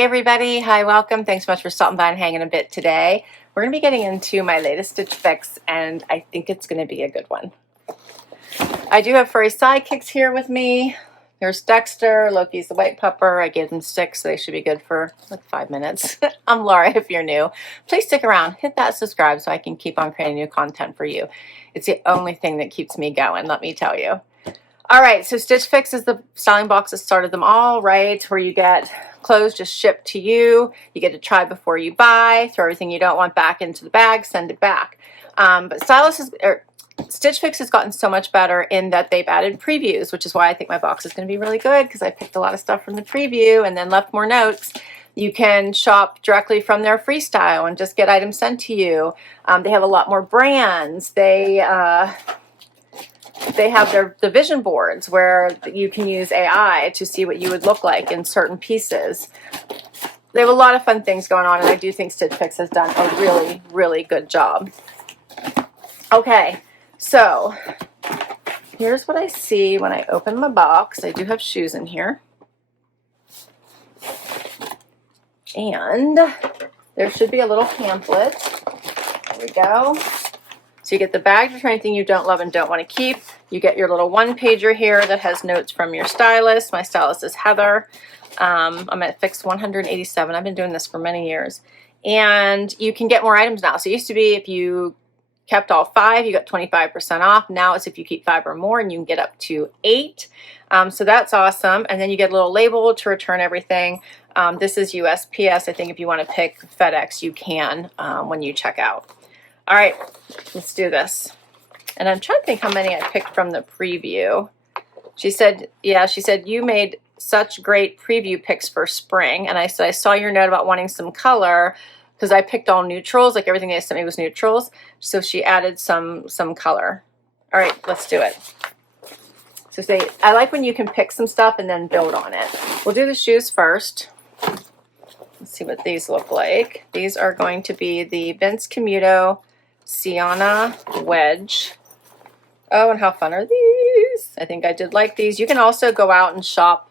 Hey everybody, hi, welcome. Thanks so much for stopping by and hanging a bit today. We're going to be getting into my latest Sttich Fix, and I think it's going to be a good one. I do have furry sidekicks here with me. There's Dexter, Loki's the white pupper. I gave them sticks, so they should be good for like 5 minutes. I'm Laura if you're new. Please stick around, hit that subscribe so I can keep on creating new content for you. It's the only thing that keeps me going, let me tell you. All right, so Sttich Fix is the styling box that started them all, right? Where you get clothes just shipped to you. You get to try before you buy, throw everything you don't want back into the bag, send it back. But Sttich Fix has gotten so much better in that they've added previews, which is why I think my box is going to be really good because I picked a lot of stuff from the preview and then left more notes. You can shop directly from their freestyle and just get items sent to you. They have a lot more brands. They have the vision boards where you can use AI to see what you would look like in certain pieces. They have a lot of fun things going on, and I do think Sttich Fix has done a really, really good job. Okay, so here's what I see when I open my box. I do have shoes in here. And there should be a little pamphlet. There we go. So you get the bag for anything you don't love and don't want to keep. You get your little one-pager here that has notes from your stylist. My stylist is Heather. I'm at Fix 187. I've been doing this for many years. And you can get more items now. So it used to be if you kept all 5, you got 25% off. Now it's if you keep 5 or more, and you can get up to 8. So that's awesome. And then you get a little label to return everything. This is USPS. I think if you want to pick FedEx, you can when you check out. All right, let's do this. And I'm trying to think how many I picked from the preview. She said, yeah, she said, you made such great preview picks for spring. And I said, I saw your note about wanting some color because I picked all neutrals, like everything they sent me was neutrals. So she added some color. All right, let's do it. So say, I like when you can pick some stuff and then build on it. We'll do the shoes first. Let's see what these look like. These are going to be the Vince Camuto Cianna Wedge. Oh, and how fun are these? I think I did like these. You can also go out and shop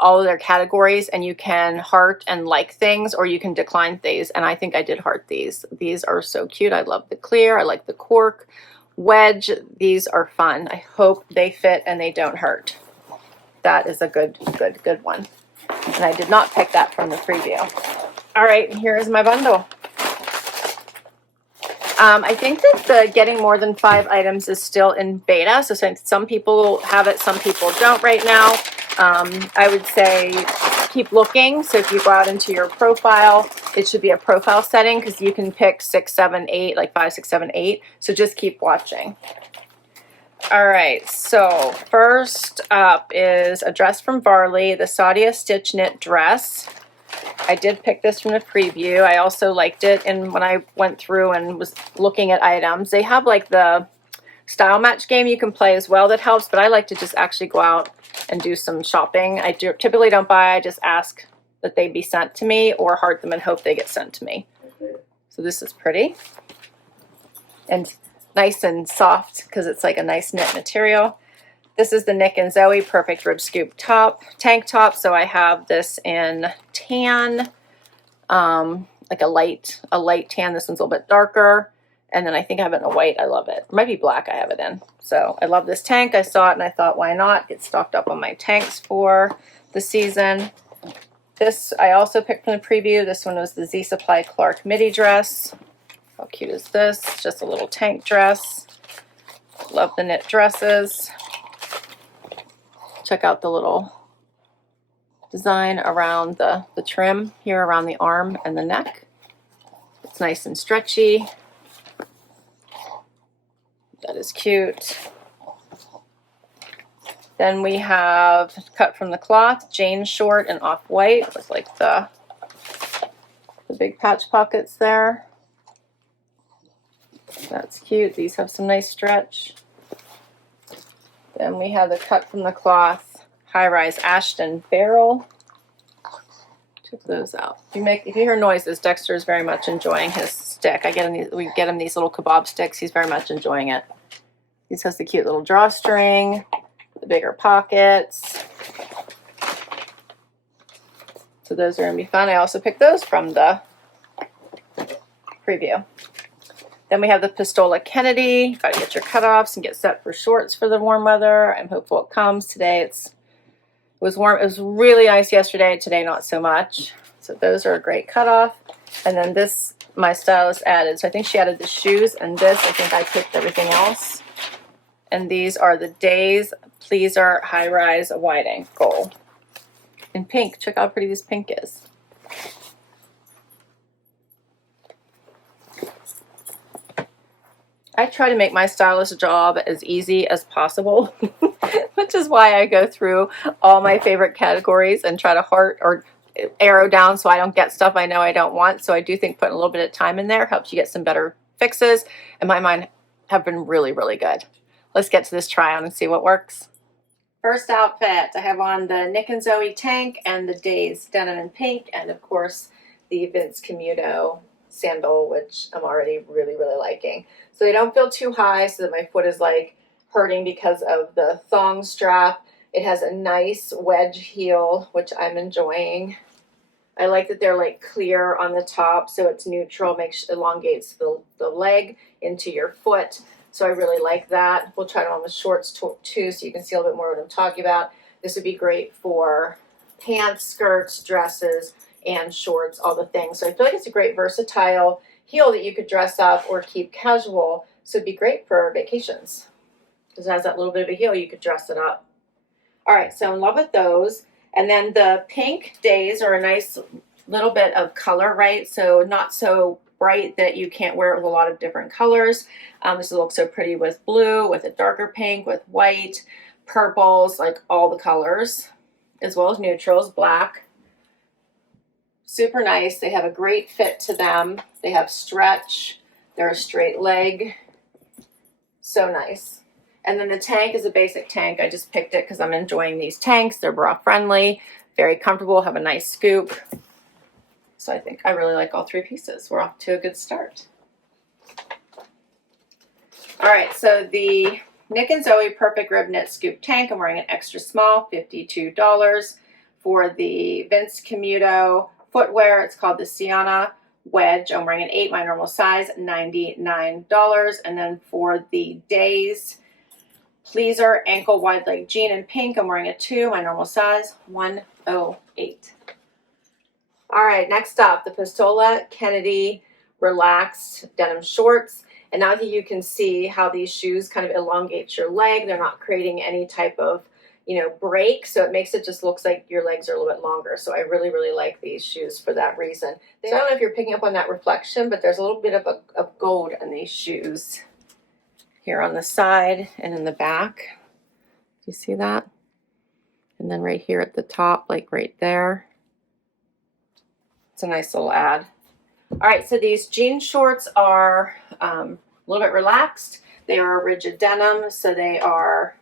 all of their categories, and you can heart and like things, or you can decline these. And I think I did heart these. These are so cute. I love the clear. I like the cork. Wedge, these are fun. I hope they fit and they don't hurt. That is a good one. And I did not pick that from the preview. All right, here is my bundle. I think that the getting more than 5 items is still in beta. So some people have it, some people don't right now. I would say keep looking. So if you go out into your profile, it should be a profile setting because you can pick 6, 7, 8, like 5, 6, 7, 8. So just keep watching. All right, so first up is a dress from Varley, the Sadia stitch knit dress. I did pick this from the preview. I also liked it, and when I went through and was looking at items, they have like the style match game you can play as well that helps, but I like to just actually go out and do some shopping. I typically don't buy, I just ask that they be sent to me or heart them and hope they get sent to me. So this is pretty and nice and soft because it's like a nice knit material. This is the Nick and Zoe Perfect Rib Scoop tank top. So I have this in tan, like a light tan. This one's a little bit darker. And then I think I have it in a white. I love it. It might be black I have it in. So I love this tank. I saw it and I thought, why not? Get stocked up on my tanks for the season. This I also picked from the preview. This one was the Z Supply Clarke midi dress. How cute is this? It's just a little tank dress. Love the knit dresses. Check out the little design around the trim here around the arm and the neck. It's nice and stretchy. That is cute. Then we have cut from the cloth, Jane short and off-white with like the big patch pockets there. That's cute. These have some nice stretch. Then we have the cut from the cloth, high-rise Ashton barrel. Check those out. If you hear noises, Dexter is very much enjoying his stick. We get him these little kebab sticks. He's very much enjoying it. These has the cute little drawstring, the bigger pockets. So those are going to be fun. I also picked those from the preview. Then we have the Pistola Kennedy. You've got to get your cutoffs and get set for shorts for the warm weather. I'm hopeful it comes today. It was warm. It was really nice yesterday. Today, not so much. So those are a great cutoff. And then this, my stylist added. So I think she added the shoes, and this, I think I picked everything else. And these are the Daze Pleaser High Rise Wide Ankle in pink. Check out how pretty this pink is. I try to make my stylist job as easy as possible, which is why I go through all my favorite categories and try to heart or arrow down so I don't get stuff I know I don't want. So I do think putting a little bit of time in there helps you get some better fixes, and mine have been really, really good. Let's get to this try on and see what works. First outfit, I have on the Nick and Zoe tank and the Daze denim in pink, and of course the Vince Camuto sandal, which I'm already really, really liking. So they don't feel too high so that my foot is like hurting because of the thong strap. It has a nice wedge heel, which I'm enjoying. I like that they're like clear on the top, so it's neutral, elongates the leg into your foot. So I really like that. We'll try them on with shorts too, so you can see a little bit more what I'm talking about. This would be great for pants, skirts, dresses, and shorts, all the things. So I feel like it's a great versatile heel that you could dress up or keep casual. So it'd be great for vacations because it has that little bit of a heel. You could dress it up. All right, so I'm in love with those. And then the pink Daze are a nice little bit of color, right? So not so bright that you can't wear it with a lot of different colors. This looks so pretty with blue, with a darker pink, with white, purples, like all the colors, as well as neutrals, black. Super nice. They have a great fit to them. They have stretch. They're a straight leg. So nice. And then the tank is a basic tank. I just picked it because I'm enjoying these tanks. They're bra friendly, very comfortable, have a nice scoop. So I think I really like all three pieces. We're off to a good start. All right, so the Nick and Zoe Perfect Rib Knit Scoop Tank, I'm wearing an extra small, $52. For the Vince Camuto footwear, it's called the Cianna Wedge. I'm wearing an 8, my normal size, $99. And then for the Daze Pleaser Ankle Wide Leg Jean in pink, I'm wearing a 2, my normal size, $108. All right, next up, the Pistola Kennedy Relaxed Denim Shorts. And now that you can see how these shoes kind of elongate your leg, they're not creating any type of, break. So it makes it just looks like your legs are a little bit longer. So I really, really like these shoes for that reason. So I don't know if you're picking up on that reflection, but there's a little bit of gold in these shoes here on the side and in the back. Do you see that? And then right here at the top, like right there. It's a nice little ad. All right, so these jean shorts are a little bit relaxed. They are rigid denim, so they are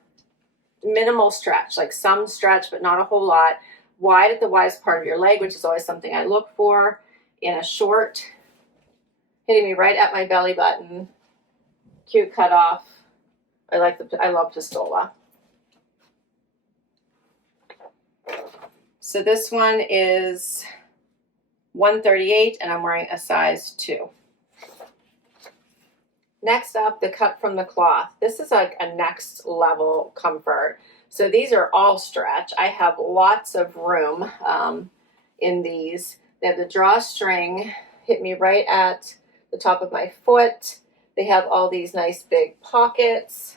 minimal stretch, like some stretch, but not a whole lot. Wide at the widest part of your leg, which is always something I look for in a short. Hitting me right at my belly button. Cute cutoff. I love Pistola. So this one is $138, and I'm wearing a size 2. Next up, the cut from the Kloth. This is like a next level comfort. So these are all stretch. I have lots of room in these. They have the drawstring, hit me right at the top of my foot. They have all these nice big pockets.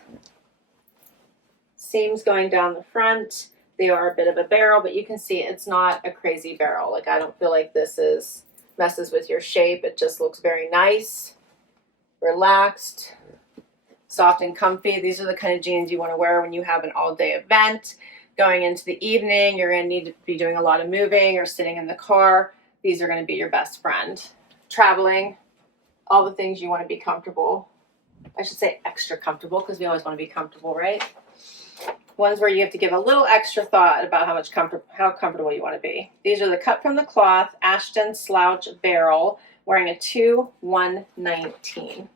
Seams going down the front. They are a bit of a barrel, but you can see it's not a crazy barrel. Like, I don't feel like this messes with your shape. It just looks very nice, relaxed, soft and comfy. These are the kind of jeans you want to wear when you have an all-day event. Going into the evening, you're going to need to be doing a lot of moving or sitting in the car. These are going to be your best friend. Traveling, all the things you want to be comfortable. I should say extra comfortable, because we always want to be comfortable, right? Ones where you have to give a little extra thought about how comfortable you want to be. These are the cut from the Kloth Ashton Slouch Barrel, wearing a 2, $119.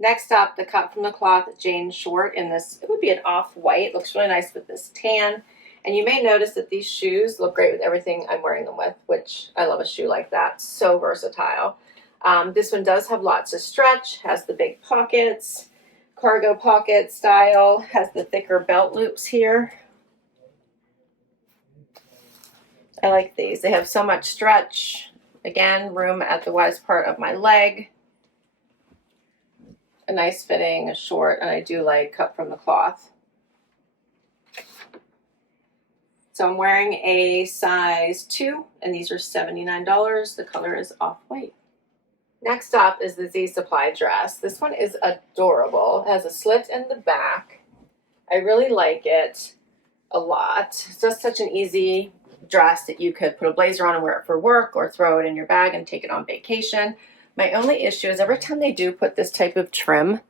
Next up, the cut from the Kloth Jane Short in this, it would be an off-white. Looks really nice with this tan. And you may notice that these shoes look great with everything I'm wearing them with, which I love a shoe like that. So versatile. This one does have lots of stretch, has the big pockets, cargo pocket style, has the thicker belt loops here. I like these. They have so much stretch. Again, room at the widest part of my leg. A nice fitting, a short, and I do like cut from the cloth. So I'm wearing a size 2, and these are $79. The color is off-white. Next up is the Z Supply dress. This one is adorable. It has a slit in the back. I really like it a lot. It's just such an easy dress that you could put a blazer on and wear it for work, or throw it in your bag and take it on vacation. My only issue is every time they do put this type of trim,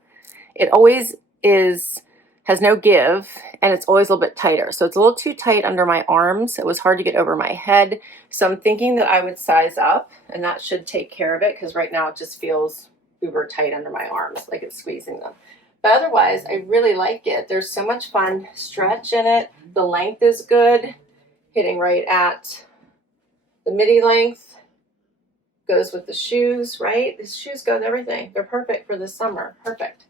it always has no give, and it's always a little bit tighter. So it's a little too tight under my arms. It was hard to get over my head. So I'm thinking that I would size up, and that should take care of it, because right now it just feels uber tight under my arms, like it's squeezing them. But otherwise, I really like it. There's so much fun stretch in it. The length is good, hitting right at the midi length. Goes with the shoes, right? The shoes go with everything. They're perfect for this summer. Perfect.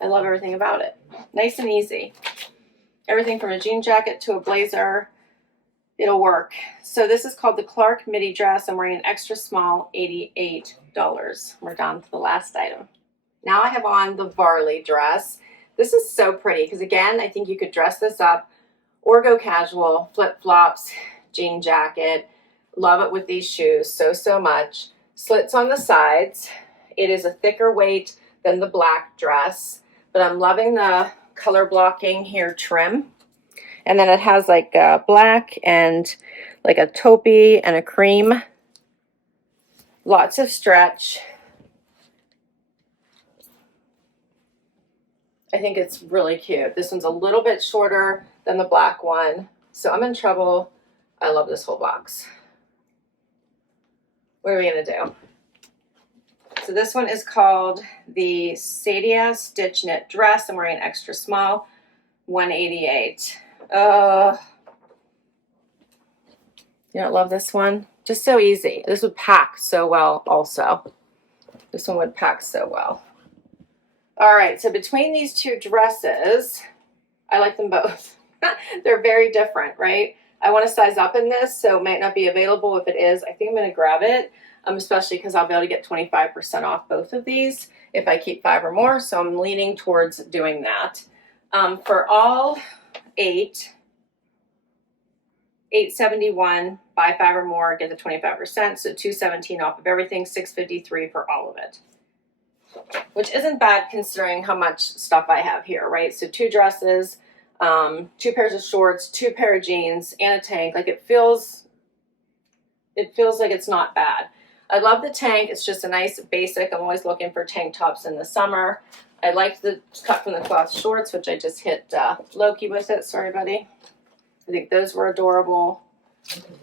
I love everything about it. Nice and easy. Everything from a jean jacket to a blazer, it'll work. So this is called the Clarke midi dress. I'm wearing an extra small, $88. We're down to the last item. Now I have on the Varley dress. This is so pretty because, again, I think you could dress this up or go casual, flip-flops, jean jacket. Love it with these shoes so much. Slits on the sides. It is a thicker weight than the black dress, but I'm loving the color blocking here trim. And then it has like a black and like a taupey and a cream. Lots of stretch. I think it's really cute. This one's a little bit shorter than the black one, so I'm in trouble. I love this whole box. What are we gonna do? So this one is called the Sadia Stitch Knit Dress. I'm wearing an extra small, $188. You don't love this one? Just so easy. This would pack so well also. This one would pack so well. All right, so between these two dresses, I like them both. They're very different, right? I want to size up in this, so it might not be available. If it is, I think I'm going to grab it, especially because I'll be able to get 25% off both of these if I keep 5 or more, so I'm leaning towards doing that. For all 8, $871, buy 5 or more, get the 25%, so $217 off of everything, $653 for all of it. Which isn't bad considering how much stuff I have here, right? So 2 dresses, 2 pairs of shorts, 2 pair of jeans, and a tank. Like it feels like it's not bad. I love the tank. It's just a nice basic. I'm always looking for tank tops in the summer. I like the cut from the cloth shorts, which I just hit Loki with it. Sorry, buddy. I think those were adorable.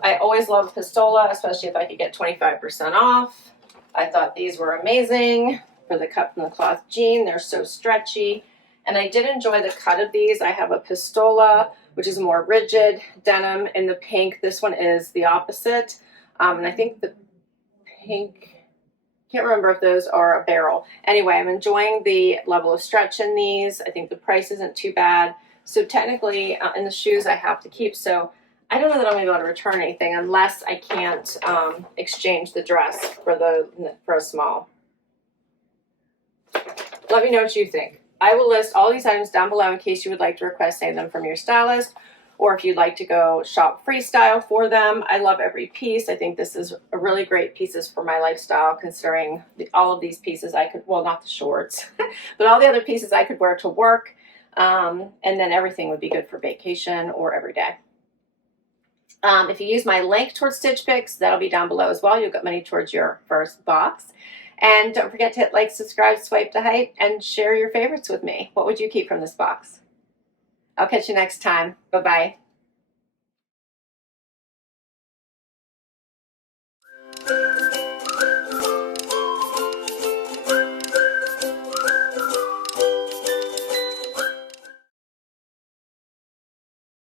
I always love Pistola, especially if I could get 25% off. I thought these were amazing for the cut from the cloth jean. They're so stretchy. And I did enjoy the cut of these. I have a Pistola, which is more rigid, denim in the pink. This one is the opposite. And I think the pink, can't remember if those are a barrel. Anyway, I'm enjoying the level of stretch in these. I think the price isn't too bad. So technically, in the shoes I have to keep. So I don't know that I'm going to be able to return anything unless I can't exchange the dress for a small. Let me know what you think. I will list all these items down below in case you would like to request any of them from your stylist, or if you'd like to go shop freestyle for them. I love every piece. I think this is a really great pieces for my lifestyle, considering all of these pieces I could, well, not the shorts, but all the other pieces I could wear to work. And then everything would be good for vacation or every day. If you use my link towards Sttich Fix, that'll be down below as well. You'll get money towards your first box. And don't forget to hit like, subscribe, swipe to hype, and share your favorites with me. What would you keep from this box? I'll catch you next time. Bye-bye.